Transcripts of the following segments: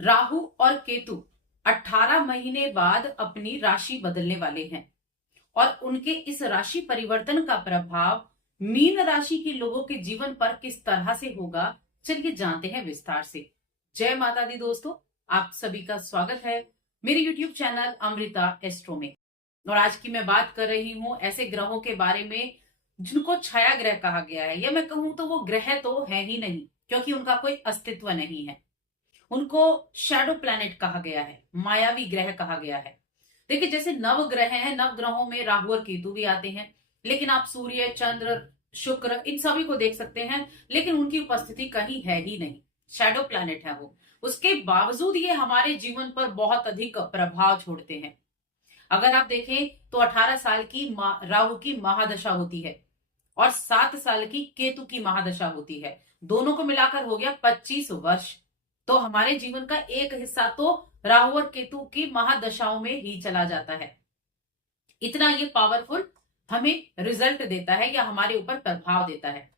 राहु और केतु 18 महीने बाद अपनी राशि बदलने वाले हैं और उनके इस राशि परिवर्तन का प्रभाव मीन राशि के लोगों के जीवन पर किस तरह से होगा, चलिए जानते हैं विस्तार से। जय माता दी दोस्तों, आप सभी का स्वागत है मेरे YouTube चैनल अमृता एस्ट्रो में। और आज की मैं बात कर रही हूं ऐसे ग्रहों के बारे में जिनको छाया ग्रह कहा गया है, या मैं कहूं तो वो ग्रह तो है ही नहीं, क्योंकि उनका कोई अस्तित्व नहीं है। उनको शैडो प्लैनेट कहा गया है, मायावी ग्रह कहा गया है। देखिए, जैसे नव ग्रह हैं, नव ग्रहों में राहु और केतु भी आते हैं, लेकिन आप सूर्य, चंद्र, शुक्र इन सभी को देख सकते हैं, लेकिन उनकी उपस्थिति कहीं है ही नहीं। शैडो प्लैनेट है वो। उसके बावजूद ये हमारे जीवन पर बहुत अधिक प्रभाव छोड़ते हैं। अगर आप देखें तो 18 साल की राहु की महादशा होती है और 7 साल की केतु की महादशा होती है। दोनों को मिलाकर हो गया 25 वर्ष। तो हमारे जीवन का एक हिस्सा तो राहु और केतु की महादशाओं में ही चला जाता है। इतना ये पावरफुल हमें रिजल्ट देता है या हमारे ऊपर प्रभाव देता है।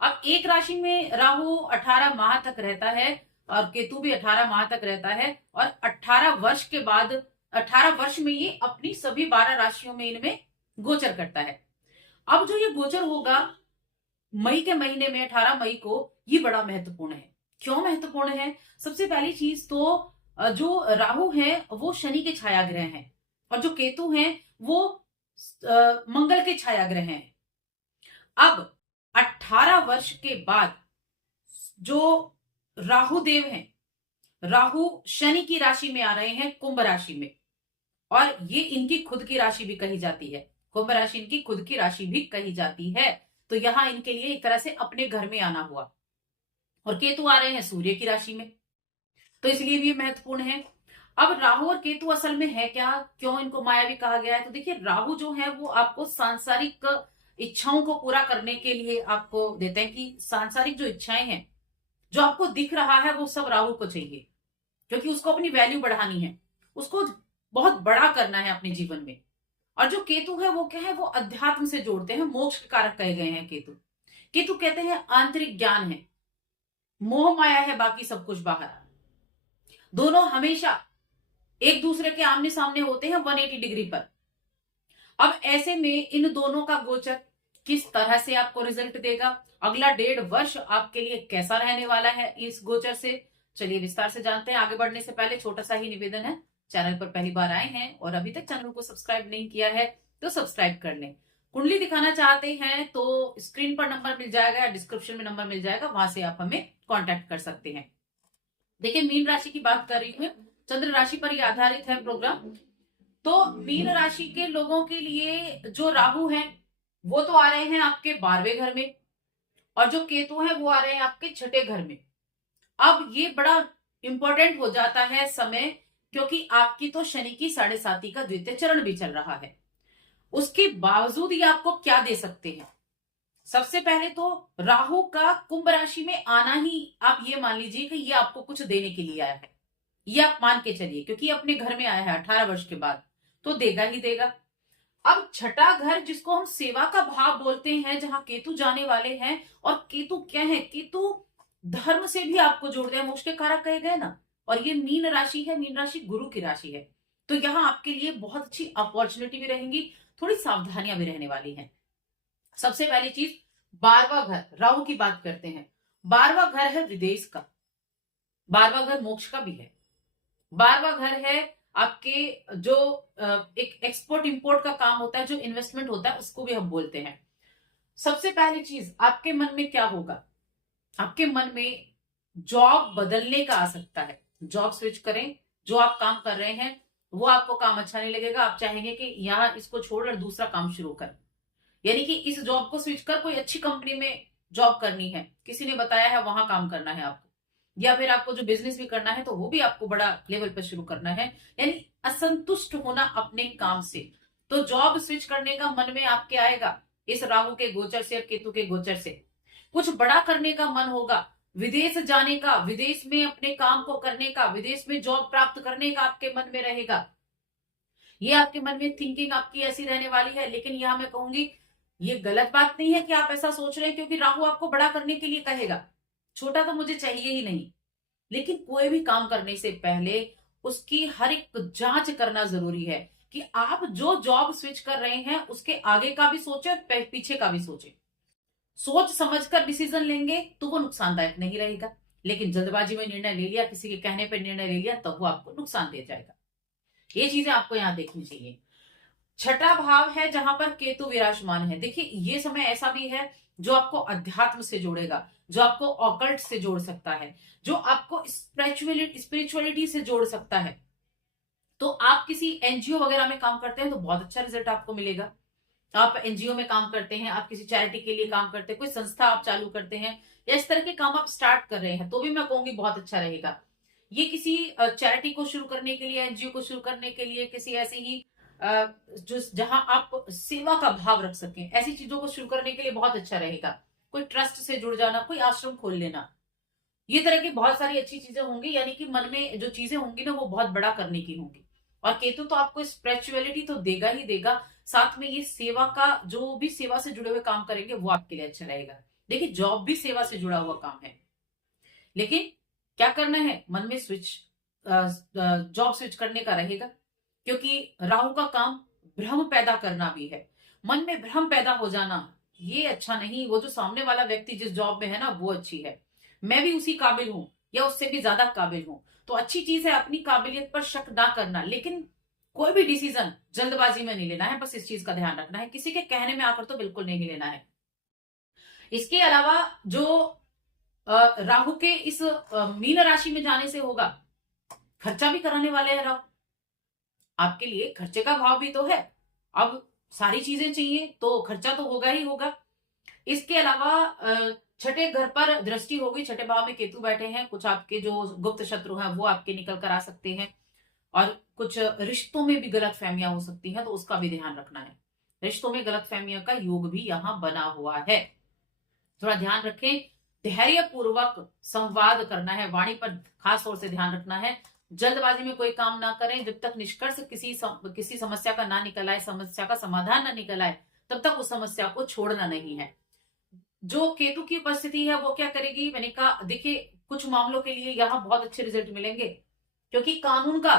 अब एक राशि में राहु 18 माह तक रहता है और केतु भी 18 माह तक रहता है, और 18 वर्ष के बाद 18 वर्ष में ये अपनी सभी 12 राशियों में इनमें गोचर करता है। अब जो ये गोचर होगा मई के महीने में 18 मई को, ये बड़ा महत्वपूर्ण है। क्यों महत्वपूर्ण है? सबसे पहली चीज तो जो राहु है वो शनि के छाया ग्रह हैं और जो केतु हैं वो मंगल के छाया ग्रह हैं। अब 18 वर्ष के बाद जो राहु देव हैं, राहु शनि की राशि में आ रहे हैं, कुंभ राशि में, और ये इनकी खुद की राशि भी कही जाती है। कुंभ राशि इनकी खुद की राशि भी कही जाती है। तो यहां इनके लिए एक तरह से अपने घर में आना हुआ। और केतु आ रहे हैं सूर्य की राशि में, तो इसलिए भी महत्वपूर्ण है। अब राहु और केतु असल में है क्या, क्यों इनको मायावी कहा गया है? तो देखिए, राहु जो है वो आपको सांसारिक इच्छाओं को पूरा करने के लिए आपको देते हैं कि सांसारिक जो इच्छाएं हैं, जो आपको दिख रहा है, वो सब राहु को चाहिए, क्योंकि उसको अपनी वैल्यू बढ़ानी है, उसको बहुत बड़ा करना है अपने जीवन में। और जो केतु है वो क्या है, वो अध्यात्म से जोड़ते हैं, मोक्ष के कारक कहे गए हैं केतु। केतु कहते हैं आंतरिक ज्ञान है, मोह माया है, बाकी सब कुछ बाहर। दोनों हमेशा एक दूसरे के आमने सामने होते हैं 180 डिग्री पर। अब ऐसे में इन दोनों का गोचर किस तरह से आपको रिजल्ट देगा, अगला 1.5 वर्ष आपके लिए कैसा रहने वाला है इस गोचर से, चलिए विस्तार से जानते हैं। आगे बढ़ने से पहले छोटा सा ही निवेदन है, चैनल पर पहली बार आए हैं और अभी तक चैनल को सब्सक्राइब नहीं किया है तो सब्सक्राइब कर लें। कुंडली दिखाना चाहते हैं तो स्क्रीन पर नंबर मिल जाएगा या डिस्क्रिप्शन में नंबर मिल जाएगा, वहां से आप हमें कांटेक्ट कर सकते हैं। देखिए, मीन राशि की बात कर रही हूँ, चंद्र राशि पर ही आधारित है प्रोग्राम। तो मीन राशि के लोगों के लिए जो राहु हैं वो तो आ रहे हैं आपके 12वें घर में, और जो केतु है वो आ रहे हैं आपके 6ठे घर में। अब ये बड़ा इंपॉर्टेंट हो जाता है समय, क्योंकि आपकी तो शनि की 7.5 का द्वितीय चरण भी चल रहा है। उसके बावजूद ये आपको क्या दे सकते हैं? सबसे पहले तो राहु का कुंभ राशि में आना ही आप ये मान लीजिए कि ये आपको कुछ देने के लिए आया है, ये आप मान के चलिए, क्योंकि अपने घर में आया है 18 वर्ष के बाद, तो देगा ही देगा। अब 6ठा घर जिसको हम सेवा का भाव बोलते हैं, जहां केतु जाने वाले हैं, और केतु क्या है, केतु धर्म से भी आपको जोड़ते हैं, मोक्ष के कारक कहे गए ना। और ये मीन राशि है, मीन राशि गुरु की राशि है, तो यहाँ आपके लिए बहुत अच्छी अपॉर्चुनिटी भी रहेंगी, थोड़ी सावधानियां भी रहने वाली हैं। सबसे पहली चीज, 12वां घर, राहु की बात करते हैं। 12वां घर है विदेश का, 12वां घर मोक्ष का भी है, 12वां घर है आपके जो एक एक्सपोर्ट इंपोर्ट का काम होता है, जो इन्वेस्टमेंट होता है, उसको भी हम बोलते हैं। सबसे पहली चीज आपके मन में क्या होगा, आपके मन में जॉब बदलने का आ सकता है। जॉब स्विच करें, जो आप काम कर रहे हैं वो आपको काम अच्छा नहीं लगेगा, आप चाहेंगे कि यहाँ इसको छोड़कर दूसरा काम शुरू करें, यानी कि इस जॉब को स्विच कर कोई अच्छी कंपनी में जॉब करनी है, किसी ने बताया है वहां काम करना है आपको, या फिर आपको जो बिजनेस भी करना है तो वो भी आपको बड़ा लेवल पर शुरू करना है, यानी असंतुष्ट होना अपने काम से। तो जॉब स्विच करने का मन में आपके आएगा इस राहु के गोचर से और केतु के गोचर से। कुछ बड़ा करने का मन होगा, विदेश जाने का, विदेश में अपने काम को करने का, विदेश में जॉब प्राप्त करने का आपके मन में रहेगा। ये आपके मन में थिंकिंग आपकी ऐसी रहने वाली है। लेकिन यहां मैं कहूंगी ये गलत बात नहीं है कि आप ऐसा सोच रहे हैं, क्योंकि राहु आपको बड़ा करने के लिए कहेगा, छोटा तो मुझे चाहिए ही नहीं। लेकिन कोई भी काम करने से पहले उसकी हर एक जांच करना जरूरी है कि आप जो जॉब स्विच कर रहे हैं उसके आगे का भी सोचे और पीछे का भी सोचे। सोच समझकर डिसीजन लेंगे तो वो नुकसानदायक नहीं रहेगा, लेकिन जल्दबाजी में निर्णय ले लिया, किसी के कहने पर निर्णय ले लिया, तब वो आपको नुकसान दे जाएगा। ये चीजें आपको यहाँ देखनी चाहिए। छठा भाव है जहां पर केतु विराजमान है। देखिए ये समय ऐसा भी है जो आपको अध्यात्म से जोड़ेगा, जो आपको ऑकल्ट से जोड़ सकता है, जो आपको स्पिरिचुअलिटी से जोड़ सकता है। तो आप किसी एनजीओ वगैरह में काम करते हैं तो बहुत अच्छा रिजल्ट आपको मिलेगा। आप एनजीओ में काम करते हैं, आप किसी चैरिटी के लिए काम करते हैं, कोई संस्था आप चालू करते हैं या इस तरह के काम आप स्टार्ट कर रहे हैं, तो भी मैं कहूंगी बहुत अच्छा रहेगा। ये किसी चैरिटी को शुरू करने के लिए, एनजीओ को शुरू करने के लिए, किसी ऐसे ही जो जहां आप सेवा का भाव रख सकें, ऐसी चीजों को शुरू करने के लिए बहुत अच्छा रहेगा। कोई ट्रस्ट से जुड़ जाना, कोई आश्रम खोल लेना, ये तरह की बहुत सारी अच्छी चीजें होंगी। यानी कि मन में जो चीजें होंगी ना वो बहुत बड़ा करने की होंगी। और केतु तो आपको स्पिरिचुअलिटी तो देगा ही देगा, साथ में ये सेवा का, जो भी सेवा से जुड़े हुए काम करेंगे वो आपके लिए अच्छा रहेगा। देखिए जॉब भी सेवा से जुड़ा हुआ काम है, लेकिन क्या करना है, मन में जॉब स्विच करने का रहेगा, क्योंकि राहु का काम भ्रम पैदा करना भी है। मन में भ्रम पैदा हो जाना ये अच्छा नहीं। वो जो सामने वाला व्यक्ति जिस जॉब में है ना वो अच्छी है, मैं भी उसी काबिल हूं या उससे भी ज्यादा काबिल हूं, तो अच्छी चीज है अपनी काबिलियत पर शक ना करना। लेकिन कोई भी डिसीजन जल्दबाजी में नहीं लेना है, बस इस चीज का ध्यान रखना है, किसी के कहने में आकर तो बिल्कुल नहीं लेना है। इसके अलावा जो राहु के इस मीन राशि में जाने से होगा, खर्चा भी कराने वाले हैं राहु। आपके लिए खर्चे का भाव भी तो है, अब सारी चीजें चाहिए तो खर्चा तो होगा ही होगा। इसके अलावा छठे घर पर दृष्टि होगी, छठे भाव में केतु बैठे हैं, कुछ आपके जो गुप्त शत्रु हैं वो आपके निकल कर आ सकते हैं, और कुछ रिश्तों में भी गलत फहमियां हो सकती हैं, तो उसका भी ध्यान रखना है। रिश्तों में गलत फहमियों का योग भी यहां बना हुआ है, थोड़ा ध्यान रखें। धैर्य पूर्वक संवाद करना है, वाणी पर खास तौर से ध्यान रखना है। जल्दबाजी में कोई काम ना करें, जब तक निष्कर्ष किसी समस्या का ना निकल आए, समस्या का समाधान ना निकल आए, तब तक उस समस्या को छोड़ना नहीं है। जो केतु की उपस्थिति है वो क्या करेगी, मैंने कहा देखिए कुछ मामलों के लिए यहाँ बहुत अच्छे रिजल्ट मिलेंगे, क्योंकि कानून का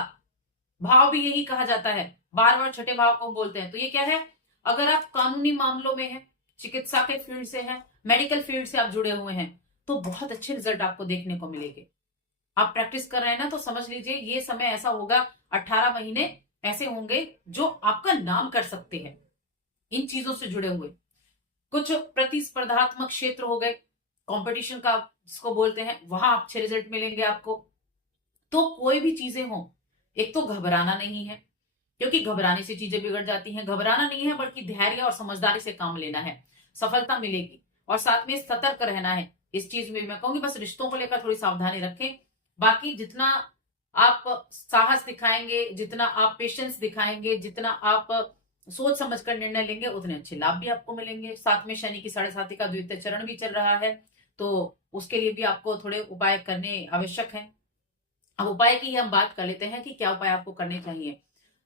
भाव भी यही कहा जाता है, बार बार छठे भाव को बोलते हैं। तो ये क्या है, अगर आप कानूनी मामलों में हैं, चिकित्सा के फील्ड से हैं, मेडिकल फील्ड से आप जुड़े हुए हैं, तो बहुत अच्छे रिजल्ट आपको देखने को मिलेंगे। आप प्रैक्टिस कर रहे हैं ना, तो समझ लीजिए ये समय ऐसा होगा, 18 महीने ऐसे होंगे जो आपका नाम कर सकते हैं इन चीजों से जुड़े हुए। कुछ प्रतिस्पर्धात्मक क्षेत्र हो गए, कंपटीशन का जिसको बोलते हैं, वहां अच्छे रिजल्ट मिलेंगे आपको। तो कोई भी चीजें हो, एक तो घबराना नहीं है, क्योंकि घबराने से चीजें बिगड़ जाती हैं। घबराना नहीं है, बल्कि धैर्य और समझदारी से काम लेना है, सफलता मिलेगी। और साथ में सतर्क रहना है इस चीज में। मैं कहूंगी बस रिश्तों को लेकर थोड़ी सावधानी रखें। बाकी जितना आप साहस दिखाएंगे, जितना आप पेशेंस दिखाएंगे, जितना आप सोच समझ कर निर्णय लेंगे, उतने अच्छे लाभ भी आपको मिलेंगे। साथ में शनि की 7.5 का द्वितीय चरण भी चल रहा है, तो उसके लिए भी आपको थोड़े उपाय करने आवश्यक है। अब उपाय की हम बात कर लेते हैं कि क्या उपाय आपको करने चाहिए।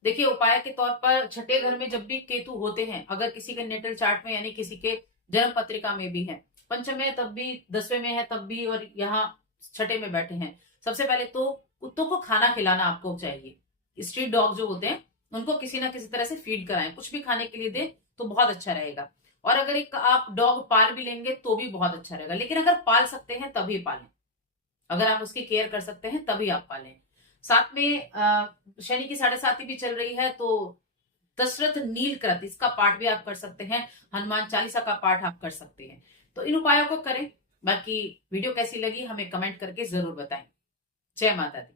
देखिए उपाय के तौर पर छठे घर में जब भी केतु होते हैं, अगर किसी के नेटल चार्ट में यानी किसी के जन्म पत्रिका में भी है, पंचम में तब भी, 10वें में है तब भी, और यहाँ छठे में बैठे हैं, सबसे पहले तो कुत्तों को खाना खिलाना आपको चाहिए। स्ट्रीट डॉग जो होते हैं उनको किसी ना किसी तरह से फीड कराएं, कुछ भी खाने के लिए दें तो बहुत अच्छा रहेगा। और अगर एक आप डॉग पाल भी लेंगे तो भी बहुत अच्छा रहेगा, लेकिन अगर पाल सकते हैं तभी पालें, अगर आप उसकी केयर कर सकते हैं तभी आप पालें। साथ में शनि की 7.5 भी चल रही है, तो दशरथ नीलकृत इसका पाठ भी आप कर सकते हैं, हनुमान चालीसा का पाठ आप कर सकते हैं। तो इन उपायों को करें। बाकी वीडियो कैसी लगी हमें कमेंट करके जरूर बताएं। जय माता दी।